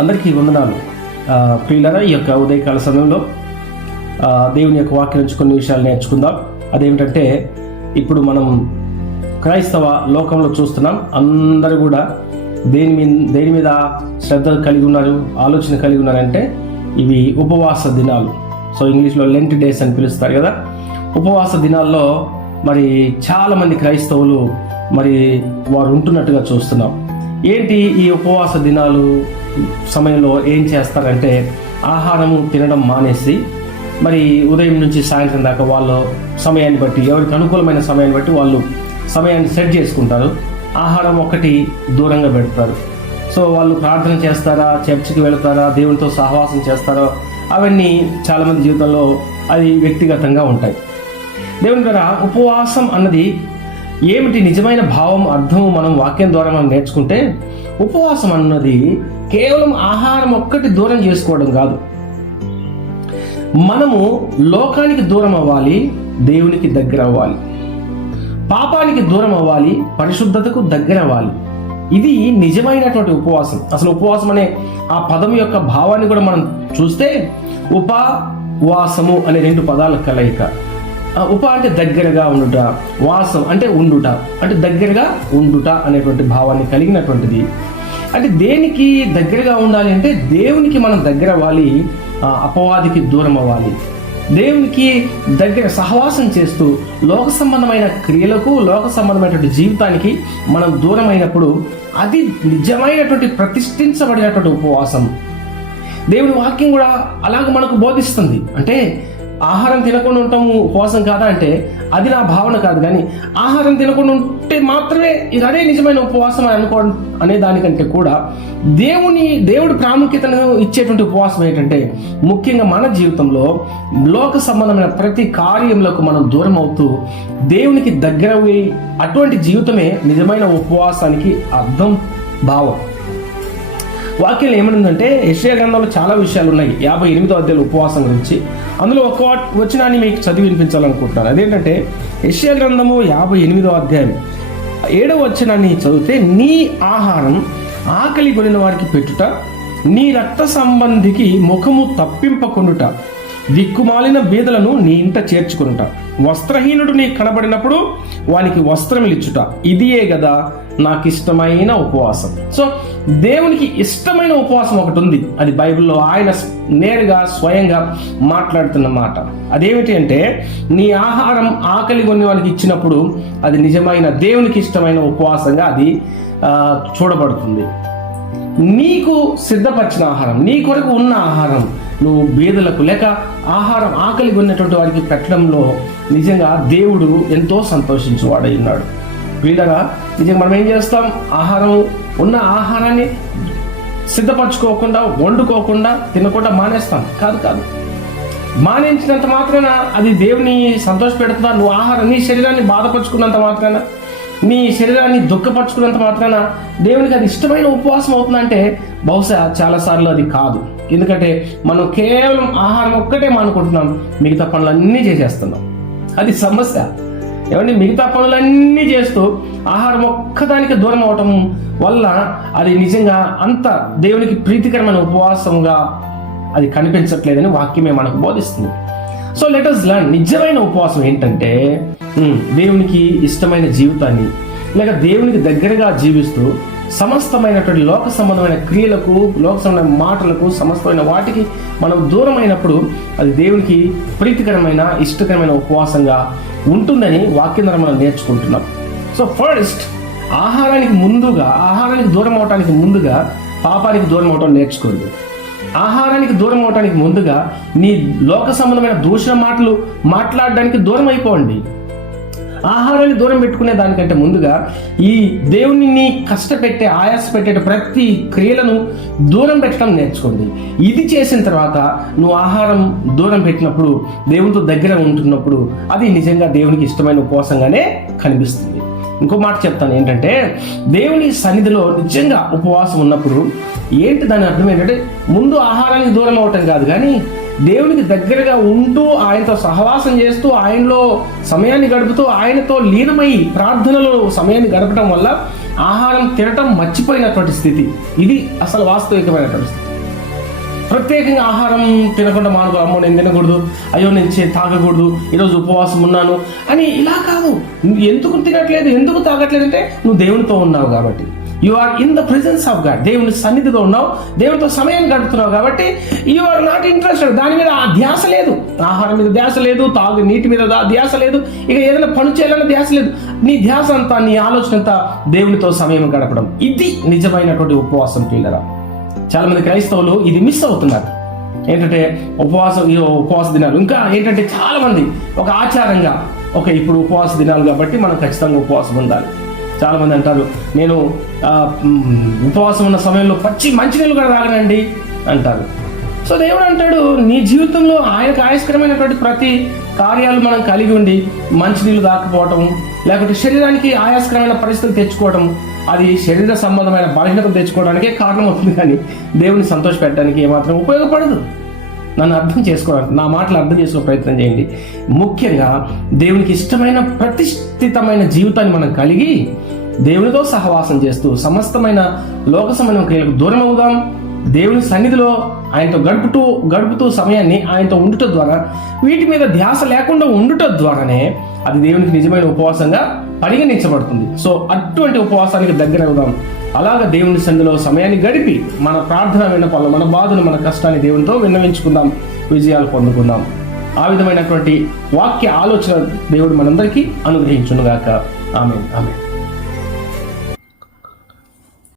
అందరికీ వందనాలు. ప్రియులరా ఈ యొక్క ఉదయకాల సమయంలో దేవుని యొక్క వాక్యం నుంచి కొన్ని విషయాలు నేర్చుకుందాం. అదేమిటంటే ఇప్పుడు మనం క్రైస్తవ లోకంలో చూస్తున్నాం. అందరూ కూడా దేని మీద దేని మీద శ్రద్ధ కలిగి ఉన్నారు ఆలోచన కలిగి ఉన్నారంటే ఇవి ఉపవాస దినాలు. సో ఇంగ్లీష్లో లెంట్ డేస్ అని పిలుస్తారు కదా. ఉపవాస దినాల్లో మరి చాలామంది క్రైస్తవులు మరి వారు ఉంటున్నట్టుగా చూస్తున్నాం. ఏంటి ఈ ఉపవాస దినాలు? సమయంలో ఏం చేస్తారంటే ఆహారము తినడం మానేసి మరి ఉదయం నుంచి సాయంత్రం దాకా వాళ్ళు సమయాన్ని బట్టి ఎవరికి అనుకూలమైన సమయాన్ని బట్టి వాళ్ళు సమయాన్ని సెట్ చేసుకుంటారు. ఆహారం ఒకటి దూరంగా పెడతారు. సో వాళ్ళు ప్రార్థన చేస్తారా చర్చికి వెళతారా దేవునితో సహవాసం చేస్తారా అవన్నీ చాలామంది జీవితంలో అది వ్యక్తిగతంగా ఉంటాయి. దేవుని ద్వారా ఉపవాసం అన్నది ఏమిటి నిజమైన భావం అర్థం మనం వాక్యం ద్వారా మనం నేర్చుకుంటే ఉపవాసం అన్నది కేవలం ఆహారం ఒక్కటి దూరం చేసుకోవడం కాదు. మనము లోకానికి దూరం అవ్వాలి దేవునికి దగ్గర అవ్వాలి. పాపానికి దూరం అవ్వాలి పరిశుద్ధతకు దగ్గర అవ్వాలి. ఇది నిజమైనటువంటి ఉపవాసం. అసలు ఉపవాసం అనే ఆ పదం యొక్క భావాన్ని కూడా మనం చూస్తే ఉపవాసము అనే రెండు పదాల కలయిక. ఉప అంటే దగ్గరగా ఉండుట వాసం అంటే ఉండుట అంటే దగ్గరగా ఉండుట అనేటువంటి భావాన్ని కలిగినటువంటిది. అంటే దేనికి దగ్గరగా ఉండాలి అంటే దేవునికి మనం దగ్గర అవ్వాలి అపవాదికి దూరం అవ్వాలి. దేవునికి దగ్గర సహవాసం చేస్తూ లోక సంబంధమైన క్రియలకు లోక సంబంధమైనటువంటి జీవితానికి మనం దూరమైనప్పుడు అది నిజమైనటువంటి ప్రతిష్ఠించబడినటువంటి ఉపవాసం. దేవుని వాక్యం కూడా అలాగ మనకు బోధిస్తుంది. అంటే ఆహారం తినకుండా ఉండటం ఉపవాసం కాదా అంటే అది నా భావన కాదు కానీ ఆహారం తినకుండా ఉంటే మాత్రమే ఇది అదే నిజమైన ఉపవాసం అని అనుకో అనే దానికంటే కూడా దేవుని దేవుడి ప్రాముఖ్యతను ఇచ్చేటువంటి ఉపవాసం ఏంటంటే ముఖ్యంగా మన జీవితంలో లోక సంబంధమైన ప్రతి కార్యములకు మనం దూరం అవుతూ దేవునికి దగ్గర అటువంటి జీవితమే నిజమైన ఉపవాసానికి అర్థం భావం. వాక్యం ఏమనుందంటే యశ్యా గ్రంథంలో చాలా విషయాలు ఉన్నాయి యాభై ఎనిమిదో అధ్యాయులు ఉపవాసం గురించి. అందులో ఒక వచనాన్ని మీకు చదివి వినిపించాలనుకుంటున్నాను. అదేంటంటే యశ్యా గ్రంథము యాభై ఎనిమిదో అధ్యాయం. ఏడవ వచనాన్ని చదివితే నీ ఆహారం ఆకలి కొనిన వారికి పెట్టుట నీ రక్త సంబంధికి ముఖము తప్పింపకొండుట దిక్కుమాలిన బీదలను నీ ఇంట చేర్చుకునుట. వస్త్రహీనుడు నీ కనబడినప్పుడు వానికి వస్త్రమిలిచ్చుట. ఇదియే కదా నాకు ఇష్టమైన ఉపవాసం. సో దేవునికి ఇష్టమైన ఉపవాసం ఒకటి ఉంది అది బైబిల్లో ఆయన నేరుగా స్వయంగా మాట్లాడుతున్న మాట. అదేమిటి అంటే నీ ఆహారం ఆకలి కొన్ని వాళ్ళకి ఇచ్చినప్పుడు అది నిజమైన దేవునికి ఇష్టమైన ఉపవాసంగా అది చూడబడుతుంది. నీకు సిద్ధపరిచిన ఆహారం నీ కొరకు ఉన్న ఆహారం నువ్వు బీదలకు లేక ఆహారం ఆకలి ఉన్నటువంటి వారికి పెట్టడంలో నిజంగా దేవుడు ఎంతో సంతోషించేవాడై ఉన్నాడు వీళ్ళగా నిజంగా మనం ఏం చేస్తాం? ఆహారం ఉన్న ఆహారాన్ని సిద్ధపరచుకోకుండా వండుకోకుండా తినకుండా మానేస్తాం. కాదు కాదు. మానేసినంత మాత్రాన అది దేవుని సంతోషపెడుతుందా? నువ్వు ఆహారం నీ శరీరాన్ని బాధపరుచుకున్నంత మాత్రాన నీ శరీరాన్ని దుఃఖపరచుకున్నంత మాత్రాన దేవునికి అది ఇష్టమైన ఉపవాసం అవుతుందంటే బహుశా చాలాసార్లు అది కాదు. ఎందుకంటే మనం కేవలం ఆహారం ఒక్కటే మానుకుంటున్నాం మిగతా పనులన్నీ చేసేస్తున్నాం. అది సమస్య. ఏమండి? మిగతా పనులన్నీ చేస్తూ ఆహారం ఒక్కదానికి దూరం అవటం వల్ల అది నిజంగా అంత దేవునికి ప్రీతికరమైన ఉపవాసంగా అది కనిపించట్లేదని వాక్యమే మనకు బోధిస్తుంది. సో లెట్ అస్ లర్న్ నిజమైన ఉపవాసం ఏంటంటే దేవునికి ఇష్టమైన జీవితాన్ని లేక దేవునికి దగ్గరగా జీవిస్తూ సమస్తమైనటువంటి లోక సంబంధమైన క్రియలకు లోక సంబంధమైన మాటలకు సమస్తమైన వాటికి మనం దూరమైనప్పుడు అది దేవునికి ప్రీతికరమైన ఇష్టకరమైన ఉపవాసంగా ఉంటుందని వాక్యం ద్వారా మనం నేర్చుకుంటున్నాం. సో ఫస్ట్ ఆహారానికి ముందుగా ఆహారానికి దూరం అవటానికి ముందుగా పాపానికి దూరం అవటం నేర్చుకోండి. ఆహారానికి దూరం అవటానికి ముందుగా నీ లోక సంబంధమైన దూషణ మాటలు మాట్లాడడానికి దూరం అయిపోండి. ఆహారాన్ని దూరం పెట్టుకునే దానికంటే ముందుగా ఈ దేవునిని కష్టపెట్టే ఆయాస పెట్టే ప్రతి క్రియలను దూరం పెట్టడం నేర్చుకోండి. ఇది చేసిన తర్వాత నువ్వు ఆహారం దూరం పెట్టినప్పుడు దేవునితో దగ్గర ఉంటున్నప్పుడు అది నిజంగా దేవునికి ఇష్టమైన ఉపవాసంగానే కనిపిస్తుంది. ఇంకో మాట చెప్తాను ఏంటంటే దేవుని సన్నిధిలో నిజంగా ఉపవాసం ఉన్నప్పుడు ఏంటి దాని అర్థం ఏంటంటే ముందు ఆహారానికి దూరం అవటం కాదు కానీ దేవునికి దగ్గరగా ఉంటూ ఆయనతో సహవాసం చేస్తూ ఆయనలో సమయాన్ని గడుపుతూ ఆయనతో లీనమై ప్రార్థనలో సమయాన్ని గడపడం వల్ల ఆహారం తినటం మర్చిపోయినటువంటి స్థితి. ఇది అసలు వాస్తవికమైనటువంటి స్థితి. ప్రత్యేకంగా ఆహారం తినకుండా మానుకో అమ్మో నేను తినకూడదు. అయ్యో నేను తాగకూడదు. ఈరోజు ఉపవాసం ఉన్నాను. అని ఇలా కాదు. నువ్వు ఎందుకు తినట్లేదు? ఎందుకు తాగట్లేదు అంటే నువ్వు దేవునితో ఉన్నావు కాబట్టి. You are in the presence of God దేవుని సన్నిధిలో ఉన్నావు. దేవునితో సమయం గడుపుతున్నావు కాబట్టి యు ఆర్ నాట్ ఇంట్రెస్టెడ్ దాని మీద ఆ ధ్యాస లేదు. ఆహారం మీద ధ్యాస లేదు. తాగు నీటి మీద ధ్యాస లేదు. ఇక ఏదైనా పని చేయాలన్న ధ్యాస లేదు. నీ ధ్యాస అంతా నీ ఆలోచన అంతా దేవునితో సమయం గడపడం. ఇది నిజమైనటువంటి ఉపవాసం పిల్లరా. చాలా మంది క్రైస్తవులు ఇది మిస్ అవుతున్నారు. ఏంటంటే ఉపవాసం ఉపవాస దినాలు. ఇంకా ఏంటంటే చాలా మంది ఒక ఆచారంగా ఒక ఇప్పుడు ఉపవాస దినాలు కాబట్టి మనం ఖచ్చితంగా ఉపవాసం ఉండాలి. చాలామంది అంటారు నేను ఉపవాసం ఉన్న సమయంలో పచ్చి మంచినీళ్ళు కూడా తాగనండి అంటారు. సో దేవుడు అంటాడు నీ జీవితంలో ఆయనకు ఆయస్కరమైనటువంటి ప్రతి కార్యాలు మనం కలిగి ఉండి మంచినీళ్ళు దాకపోవటం లేకపోతే శరీరానికి ఆయాస్కరమైన పరిస్థితులు తెచ్చుకోవడం అది శరీర సంబంధమైన బలహీనతలు తెచ్చుకోవడానికే కారణం అవుతుంది కానీ దేవుని సంతోషపెట్టడానికి ఏమాత్రం ఉపయోగపడదు. నన్ను అర్థం చేసుకోవడానికి నా మాటలు అర్థం చేసుకో ప్రయత్నం చేయండి. ముఖ్యంగా దేవునికి ఇష్టమైన ప్రతిష్ఠితమైన జీవితాన్ని మనం కలిగి దేవునితో సహవాసం చేస్తూ సమస్తమైన లోక సంబంధం క్రియలకు దూరం అవుదాం. దేవుని సన్నిధిలో ఆయనతో గడుపుతూ గడుపుతూ సమయాన్ని ఆయనతో ఉండుట ద్వారా వీటి మీద ధ్యాస లేకుండా ఉండుట ద్వారానే అది దేవునికి నిజమైన ఉపవాసంగా పరిగణించబడుతుంది. సో అటువంటి ఉపవాసానికి దగ్గర అవుదాం. అలాగ దేవుని సన్నిధిలో సమయాన్ని గడిపి మన ప్రార్థన విన్నపాలు మన బాధను మన కష్టాన్ని దేవునితో విన్నవించుకుందాం. విజయాలు పొందుకుందాం. ఆ విధమైనటువంటి వాక్య ఆలోచన దేవుడు మనందరికీ అనుగ్రహించునుగాక. ఆమె ఆమె